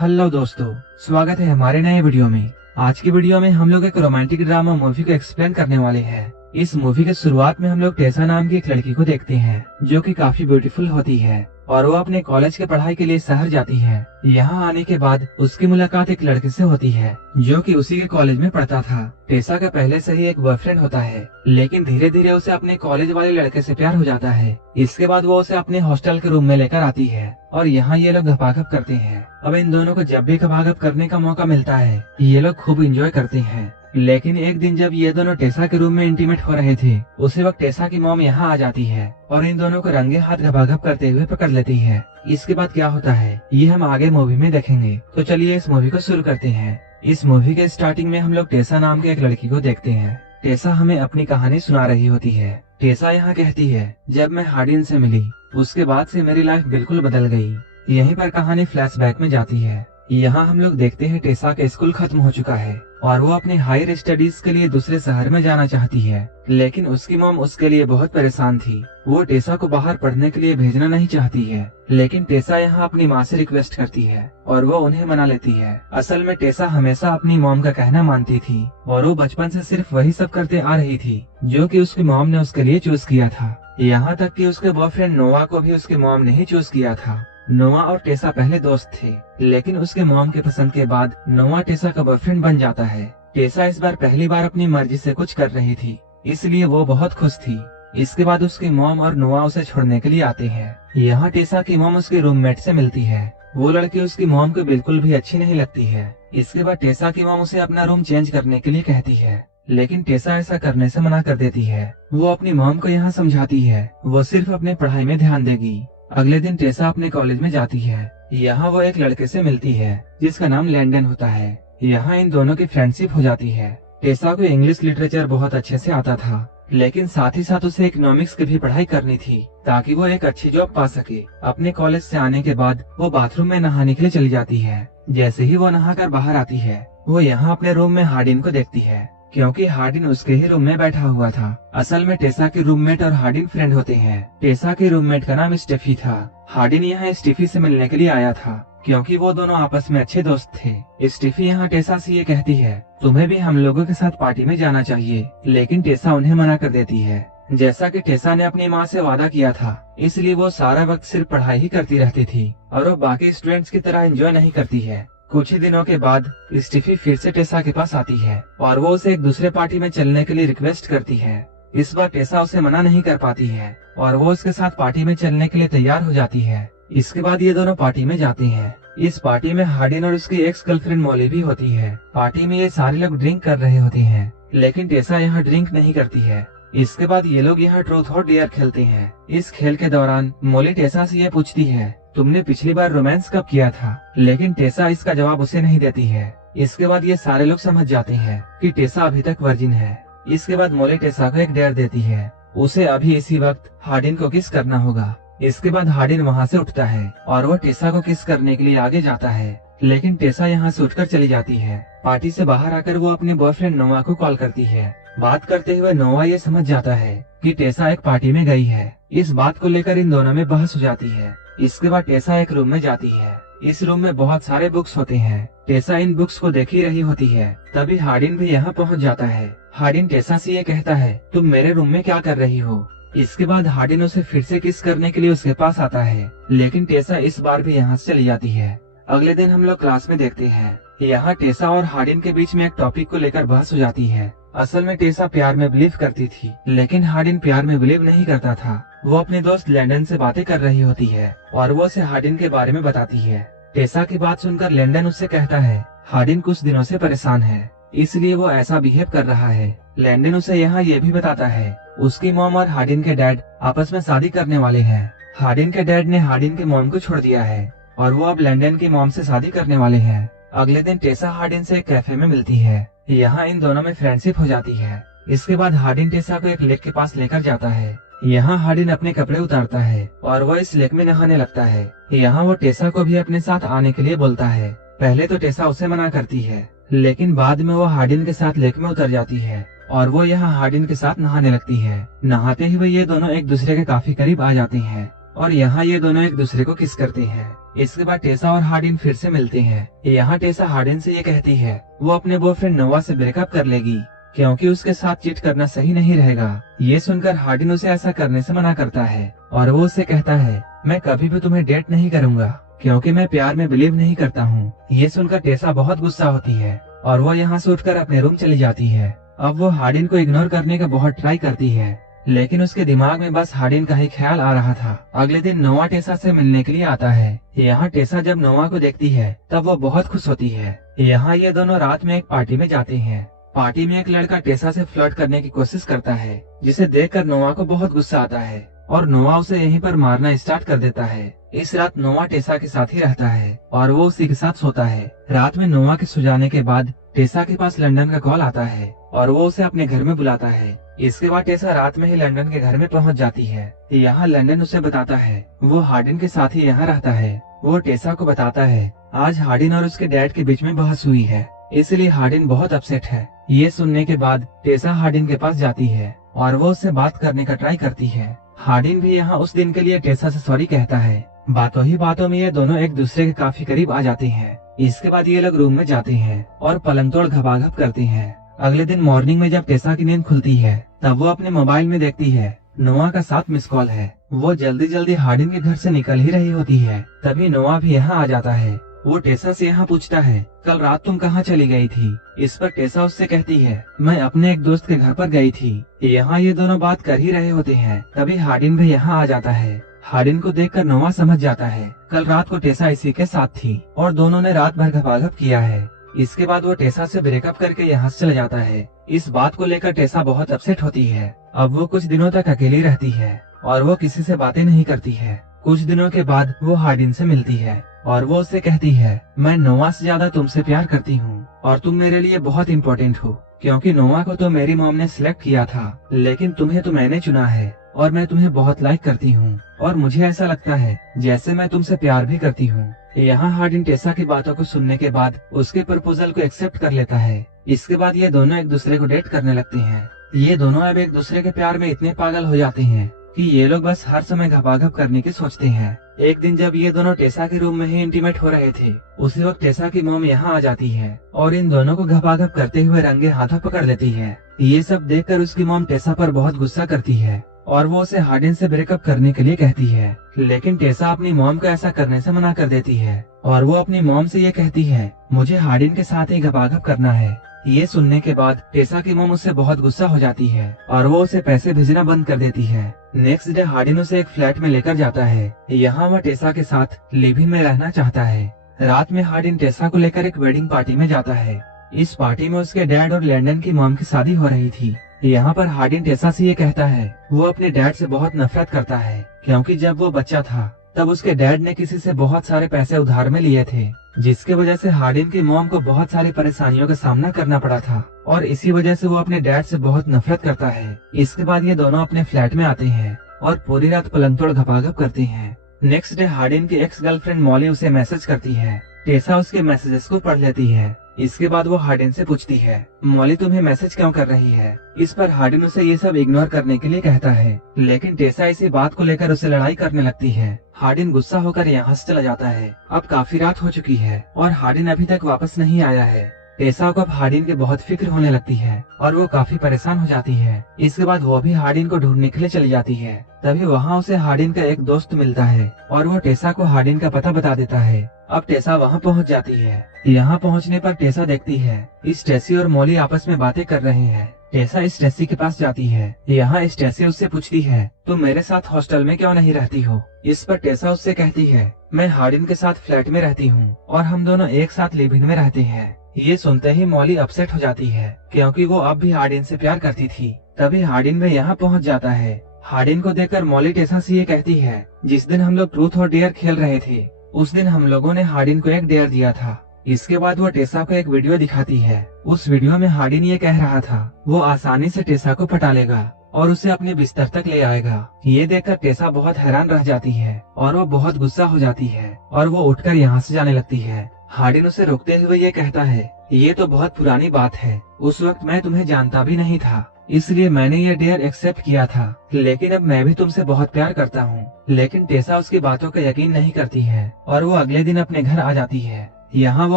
Hello दोस्तों, स्वागत है हमारे नए वीडियो में। आज की वीडियो में हम लोग एक रोमांटिक ड्रामा मूवी को एक्सप्लेन करने वाले हैं। इस मूवी के शुरुआत में हम लोग टेसा नाम की एक लड़की को देखते हैं जो कि काफी ब्यूटीफुल होती है और वो अपने कॉलेज के पढ़ाई के लिए शहर जाती है। यहाँ आने के बाद उसकी मुलाकात एक लड़के से होती है जो कि उसी के कॉलेज में पढ़ता था। टेसा का पहले से ही एक बॉयफ्रेंड होता है, लेकिन धीरे धीरे उसे अपने कॉलेज वाले लड़के से प्यार हो जाता है। इसके बाद वो उसे अपने हॉस्टल के रूम में लेकर आती है और यहाँ ये लोग गपागप करते हैं। अब इन दोनों को जब भी गपागप करने का मौका मिलता है ये लोग खूब एंजॉय करते हैं। लेकिन एक दिन जब ये दोनों टेसा के रूम में इंटीमेट हो रहे थे, उसी वक्त टेसा की मॉम यहाँ आ जाती है और इन दोनों को रंगे हाथ गपागप करते हुए पकड़ लेती है। इसके बाद क्या होता है ये हम आगे मूवी में देखेंगे। तो चलिए इस मूवी को शुरू करते हैं। इस मूवी के स्टार्टिंग में हम लोग टेसा नाम के एक लड़की को देखते हैं। टेसा हमें अपनी कहानी सुना रही होती है। टेसा यहाँ कहती है, जब मैं हार्डिन से मिली उसके बाद से मेरी लाइफ बिल्कुल बदल गई। यहीं पर कहानी फ्लैशबैक में जाती है। यहाँ हम लोग देखते हैं टेसा का स्कूल खत्म हो चुका है और वो अपने हायर स्टडीज के लिए दूसरे शहर में जाना चाहती है, लेकिन उसकी मॉम उसके लिए बहुत परेशान थी। वो टेसा को बाहर पढ़ने के लिए भेजना नहीं चाहती है, लेकिन टेसा यहाँ अपनी माँ से रिक्वेस्ट करती है और वो उन्हें मना लेती है। असल में टेसा हमेशा अपनी मॉम का कहना मानती थी और वो बचपन से सिर्फ वही सब करते आ रही थी जो कि उसकी मॉम ने उसके लिए चूज किया था। यहाँ तक कि उसके बॉयफ्रेंड नोवा को भी उसकी मॉम ने ही चूज किया था। नोवा और टेसा पहले दोस्त थे, लेकिन उसके मॉम के पसंद के बाद नोवा टेसा का बॉयफ्रेंड बन जाता है। टेसा इस बार पहली बार अपनी मर्जी से कुछ कर रही थी, इसलिए वो बहुत खुश थी। इसके बाद उसकी मॉम और नोवा उसे छोड़ने के लिए आते हैं। यहाँ टेसा की मॉम उसके रूममेट से मिलती है। वो लड़की उसकी मॉम को बिल्कुल भी अच्छी नहीं लगती है। इसके बाद टेसा की मॉम उसे अपना रूम चेंज करने के लिए कहती है, लेकिन टेसा ऐसा करने से मना कर देती है। वो अपनी मॉम को यहाँ समझाती है वो सिर्फ अपने पढ़ाई में ध्यान देगी। अगले दिन टेसा अपने कॉलेज में जाती है। यहाँ वो एक लड़के से मिलती है जिसका नाम लैंडन होता है। यहाँ इन दोनों की फ्रेंडशिप हो जाती है। टेसा को इंग्लिश लिटरेचर बहुत अच्छे से आता था, लेकिन साथ ही साथ उसे इकोनॉमिक्स की भी पढ़ाई करनी थी ताकि वो एक अच्छी जॉब पा सके। अपने कॉलेज से आने के बाद वो बाथरूम में नहाने के लिए चली जाती है। जैसे ही वो नहाकर बाहर आती है वो यहाँ अपने रूम में हार्डिन को देखती है, क्योंकि हार्डिन उसके ही रूम में बैठा हुआ था। असल में टेसा के रूममेट और हार्डिन फ्रेंड होते हैं। टेसा के रूममेट का नाम स्टेफी था। हार्डिन यहाँ स्टेफी से मिलने के लिए आया था क्योंकि वो दोनों आपस में अच्छे दोस्त थे। स्टेफी यहाँ टेसा से ये कहती है, तुम्हें भी हम लोगों के साथ पार्टी में जाना चाहिए, लेकिन टेसा उन्हें मना कर देती है। जैसा कि टेसा ने अपनी माँ से वादा किया था, इसलिए वो सारा वक्त सिर्फ पढ़ाई ही करती रहती थी और वो बाकी स्टूडेंट्स की तरह एंजॉय नहीं करती है। कुछ ही दिनों के बाद स्टीफी फिर से टेसा के पास आती है और वो उसे एक दूसरे पार्टी में चलने के लिए रिक्वेस्ट करती है। इस बार टेसा उसे मना नहीं कर पाती है और वो उसके साथ पार्टी में चलने के लिए तैयार हो जाती है। इसके बाद ये दोनों पार्टी में जाते हैं। इस पार्टी में हार्डिन और उसकी एक्स गर्लफ्रेंड मॉली भी होती है। पार्टी में ये सारे लोग ड्रिंक कर रहे होते हैं, लेकिन टेसा यहाँ ड्रिंक नहीं करती है। इसके बाद ये लोग यहाँ ट्रूथ और डेयर खेलते हैं। इस खेल के दौरान मॉली टेसा से ये पूछती है, तुमने पिछली बार रोमांस कब किया था? लेकिन टेसा इसका जवाब उसे नहीं देती है। इसके बाद ये सारे लोग समझ जाते हैं कि टेसा अभी तक वर्जिन है। इसके बाद मॉली टेसा को एक डेयर देती है, उसे अभी इसी वक्त हार्डिन को किस करना होगा। इसके बाद हार्डिन वहाँ से उठता है और वो टेसा को किस करने के लिए आगे जाता है, लेकिन टेसा यहाँ से उठकर चली जाती है। पार्टी से बाहर आकर वो अपने बॉयफ्रेंड नोवा को कॉल करती है। बात करते हुए नोवा ये समझ जाता है कि टेसा एक पार्टी में गई है। इस बात को लेकर इन दोनों में बहस हो जाती है। इसके बाद टेसा एक रूम में जाती है। इस रूम में बहुत सारे बुक्स होते हैं। टेसा इन बुक्स को देख ही रही होती है, तभी हार्डिन भी यहाँ पहुँच जाता है। हार्डिन टेसा से ये कहता है, तुम मेरे रूम में क्या कर रही हो? इसके बाद हार्डिन उसे फिर से किस करने के लिए उसके पास आता है, लेकिन टेसा इस बार भी यहाँ से चली जाती है। अगले दिन हम लोग क्लास में देखते हैं, यहाँ टेसा और हार्डिन के बीच में एक टॉपिक को लेकर बहस हो जाती है। असल में टेसा प्यार में बिलीव करती थी, लेकिन हार्डिन प्यार में बिलीव नहीं करता था। वो अपने दोस्त लैंडन से बातें कर रही होती है और वो उसे हार्डिन के बारे में बताती है। टेसा की बात सुनकर लैंडन उससे कहता है, हार्डिन कुछ दिनों से परेशान है, इसलिए वो ऐसा बिहेव कर रहा है। लैंडन उसे यहाँ ये भी बताता है, उसकी मॉम और हार्डिन के डैड आपस में शादी करने वाले हैं। हार्डिन के डैड ने हार्डिन के मॉम को छोड़ दिया है और वो अब लैंडन की मॉम से शादी करने वाले हैं। अगले दिन टेसा हार्डिन से एक कैफे में मिलती है। यहाँ इन दोनों में फ्रेंडशिप हो जाती है। इसके बाद हार्डिन टेसा को एक लेक के पास लेकर जाता है। यहाँ हार्डिन अपने कपड़े उतारता है और वो इस लेक में नहाने लगता है। यहाँ वो टेसा को भी अपने साथ आने के लिए बोलता है। पहले तो टेसा उसे मना करती है, लेकिन बाद में वो हार्डिन के साथ लेक में उतर जाती है और वो यहाँ हार्डिन के साथ नहाने लगती है। नहाते हुए ये दोनों एक दूसरे के काफी करीब आ जाते हैं और यहाँ ये दोनों एक दूसरे को किस करते हैं। इसके बाद टेसा और हार्डिन फिर से मिलते हैं। यहाँ टेसा हार्डिन से ये कहती है वो अपने बॉयफ्रेंड नोवा से ब्रेकअप कर लेगी क्योंकि उसके साथ चीट करना सही नहीं रहेगा। ये सुनकर हार्डिन उसे ऐसा करने से मना करता है और वो उसे कहता है मैं कभी भी तुम्हें डेट नहीं करूंगा क्योंकि मैं प्यार में बिलीव नहीं करता हूँ। ये सुनकर टेसा बहुत गुस्सा होती है और वो यहाँ से उठकर अपने रूम चली जाती है। अब वो हार्डिन को इग्नोर करने का बहुत ट्राई करती है लेकिन उसके दिमाग में बस हार्डिन का ही ख्याल आ रहा था। अगले दिन नोवा टेसा से मिलने के लिए आता है। यहाँ टेसा जब नोवा को देखती है तब वो बहुत खुश होती है। यहाँ ये दोनों रात में एक पार्टी में जाते हैं। पार्टी में एक लड़का टेसा से फ्लर्ट करने की कोशिश करता है जिसे देखकर नोवा को बहुत गुस्सा आता है और नोवा उसे यहीं पर मारना स्टार्ट कर देता है। इस रात नोवा टेसा के साथ ही रहता है और वो उसी के साथ सोता है। रात में नोवा के सो जाने के बाद टेसा के पास लंदन का कॉल आता है और वो उसे अपने घर में बुलाता है। इसके बाद टेसा रात में ही लंदन के घर में पहुंच जाती है। यहाँ लंदन उसे बताता है वो हार्डिन के साथ ही यहाँ रहता है। वो टेसा को बताता है आज हार्डिन और उसके डैड के बीच में बहस हुई है इसलिए हार्डिन बहुत अपसेट है। ये सुनने के बाद टेसा हार्डिन के पास जाती है और वो उससे बात करने का ट्राई करती है। हार्डिन भी यहाँ उस दिन के लिए टेसा से सॉरी कहता है। बातों ही बातों में ये दोनों एक दूसरे के काफी करीब आ जाते हैं। इसके बाद ये लोग रूम में जाते हैं और पलंग तोड़ घबाघब करते हैं। अगले दिन मॉर्निंग में जब टेसा की नींद खुलती है तब वो अपने मोबाइल में देखती है नोवा का 7 मिस कॉल है। वो जल्दी जल्दी हार्डिन के घर से निकल ही रही होती है तभी नोवा भी यहाँ आ जाता है। वो टेसा से यहाँ पूछता है कल रात तुम कहाँ चली गई थी। इस पर टेसा उससे कहती है मैं अपने एक दोस्त के घर पर गई थी। यहाँ ये दोनों बात कर ही रहे होते हैं तभी हार्डिन भी यहाँ आ जाता है। हार्डिन को देखकर नोवा समझ जाता है कल रात को टेसा इसी के साथ थी और दोनों ने रात भर घबाघब किया है। इसके बाद वो टेसा से ब्रेकअप करके यहाँ से चला जाता है। इस बात को लेकर टेसा बहुत अपसेट होती है। अब वो कुछ दिनों तक अकेली रहती है और वो किसी से बातें नहीं करती है। कुछ दिनों के बाद वो हार्डिन से मिलती है और वो उससे कहती है मैं नोवा से ज्यादा तुमसे प्यार करती हूँ और तुम मेरे लिए बहुत इम्पोर्टेंट हो क्योंकि नोवा को तो मेरी मॉम ने सिलेक्ट किया था लेकिन तुम्हें तो मैंने चुना है और मैं तुम्हें बहुत लाइक करती हूँ और मुझे ऐसा लगता है जैसे मैं तुमसे प्यार भी करती हूँ। यहाँ हार्डिन टेसा की बातों को सुनने के बाद उसके प्रपोजल को एक्सेप्ट कर लेता है। इसके बाद ये दोनों एक दूसरे को डेट करने लगते हैं। ये दोनों अब एक दूसरे के प्यार में इतने पागल हो जाते हैं कि ये लोग बस हर समय घबाघब करने की सोचते हैं। एक दिन जब ये दोनों टेसा के रूम में ही इंटीमेट हो रहे थे उसी वक्त टेसा की मॉम यहाँ आ जाती है और इन दोनों को घबाघब करते हुए रंगे हाथों पकड़ लेती है। ये सब देखकर उसकी मॉम टेसा पर बहुत गुस्सा करती है और वो उसे हार्डिन से ब्रेकअप करने के लिए कहती है लेकिन टेसा अपनी मॉम को ऐसा करने से मना कर देती है और वो अपनी मॉम से ये कहती है मुझे हार्डिन के साथ ही घबाघब करना है। ये सुनने के बाद टेसा की मॉम उससे बहुत गुस्सा हो जाती है और वो उसे पैसे भेजना बंद कर देती है। नेक्स्ट डे हार्डिन उसे एक फ्लैट में लेकर जाता है। यहाँ वह टेसा के साथ लिव इन में रहना चाहता है। रात में हार्डिन टेसा को लेकर एक वेडिंग पार्टी में जाता है। इस पार्टी में उसके डैड और लंदन की मॉम की शादी हो रही थी। यहाँ पर हार्डिन टेसा से ये कहता है वो अपने डैड से बहुत नफरत करता है क्योंकि जब वो बच्चा था तब उसके डैड ने किसी से बहुत सारे पैसे उधार में लिए थे जिसकी वजह से हार्डिन की मॉम को बहुत सारी परेशानियों का सामना करना पड़ा था और इसी वजह से वो अपने डैड से बहुत नफरत करता है। इसके बाद ये दोनों अपने फ्लैट में आते हैं और पूरी रात पलंग तोड़ घबाघब करते हैं। नेक्स्ट डे हार्डिन की एक्स गर्लफ्रेंड मॉली उसे मैसेज करती है। टेसा उसके मैसेजेस को पढ़ लेती है। इसके बाद वो हार्डिन से पूछती है मॉली तुम्हें मैसेज क्यों कर रही है। इस पर हार्डिन उसे ये सब इग्नोर करने के लिए कहता है लेकिन टेसा इसी बात को लेकर उसे लड़ाई करने लगती है। हार्डिन गुस्सा होकर यहाँ से चला जाता है। अब काफी रात हो चुकी है और हार्डिन अभी तक वापस नहीं आया है। टेसा को अब हार्डिन की बहुत फिक्र होने लगती है और वो काफी परेशान हो जाती है। इसके बाद वो भी हार्डिन को ढूंढने के लिए चली जाती है। तभी वहाँ उसे हार्डिन का एक दोस्त मिलता है और वो टेसा को हार्डिन का पता बता देता है। अब टेसा वहाँ पहुँच जाती है। यहाँ पहुँचने पर टेसा देखती है स्टेसी और मॉली आपस में बातें कर रहे हैं। टेसा स्टेसी के पास जाती है। यहाँ स्टेसी उससे पूछती है तुम मेरे साथ हॉस्टल में क्यों नहीं रहती हो। इस पर टेसा उससे कहती है मैं हार्डिन के साथ फ्लैट में रहती हूँ और हम दोनों एक साथ लिव इन में रहते हैं। ये सुनते ही मॉली अपसेट हो जाती है क्योंकि वो अब भी हार्डिन से प्यार करती थी। तभी हार्डिन भी यहाँ पहुँच जाता है। हार्डिन को देखकर मॉली टेसा से ये कहती है जिस दिन हम लोग ट्रूथ और डेयर खेल रहे थे उस दिन हम लोगों ने हार्डिन को एक डेयर दिया था। इसके बाद वो टेसा को एक वीडियो दिखाती है। उस वीडियो में हार्डिन ये कह रहा था वो आसानी से टेसा को पटा लेगा और उसे अपने बिस्तर तक ले आएगा। ये देखकर टेसा बहुत हैरान रह जाती है और वो बहुत गुस्सा हो जाती है और वो उठकर यहाँ से जाने लगती है। हार्डिन उसे रोकते हुए ये कहता है ये तो बहुत पुरानी बात है, उस वक्त मैं तुम्हें जानता भी नहीं था। इसलिए मैंने ये डेयर एक्सेप्ट किया था, लेकिन अब मैं भी तुमसे बहुत प्यार करता हूँ। लेकिन टेसा उसकी बातों का यकीन नहीं करती है और वो अगले दिन अपने घर आ जाती है। यहाँ वो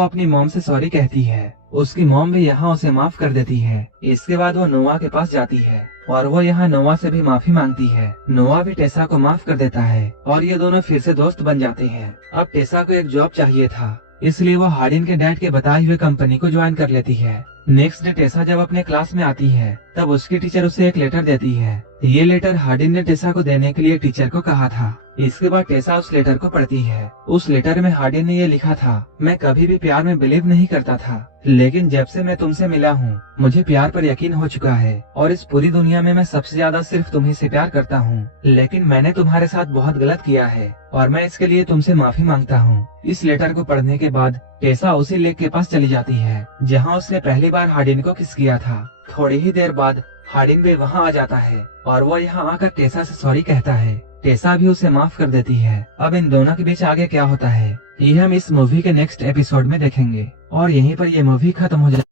अपनी मॉम से सॉरी कहती है। उसकी मॉम भी यहाँ उसे माफ कर देती है। इसके बाद वो नोआ के पास जाती है और वो यहाँ नोआ से भी माफी मांगती है। नोआ भी टेसा को माफ कर देता है और ये दोनों फिर से दोस्त बन जाते हैं। अब टेसा को एक जॉब चाहिए था, इसलिए वो हार्डिन के डैड के बताए हुए कंपनी को ज्वाइन कर लेती है। नेक्स्ट डे टेसा जब अपने क्लास में आती है तब उसकी टीचर उसे एक लेटर देती है। ये लेटर हार्डिन ने टेसा को देने के लिए टीचर को कहा था। इसके बाद टेसा उस लेटर को पढ़ती है। उस लेटर में हार्डिन ने ये लिखा था, मैं कभी भी प्यार में बिलीव नहीं करता था, लेकिन जब से मैं तुमसे मिला हूँ मुझे प्यार पर यकीन हो चुका है और इस पूरी दुनिया में मैं सबसे ज्यादा सिर्फ तुम्ही से प्यार करता हूँ। लेकिन मैंने तुम्हारे साथ बहुत गलत किया है और मैं इसके लिए तुमसे माफी मांगता हूँ। इस लेटर को पढ़ने के बाद टेसा उसी लेक के पास चली जाती है जहाँ उसने पहली बार हार्डिन को किस किया था। थोड़ी ही देर बाद हार्डिन भी वहाँ आ जाता है और वो यहाँ आकर टेसा से सॉरी कहता है। टेसा भी उसे माफ कर देती है। अब इन दोनों के बीच आगे क्या होता है ये हम इस मूवी के नेक्स्ट एपिसोड में देखेंगे और यहीं पर ये मूवी खत्म हो जाए।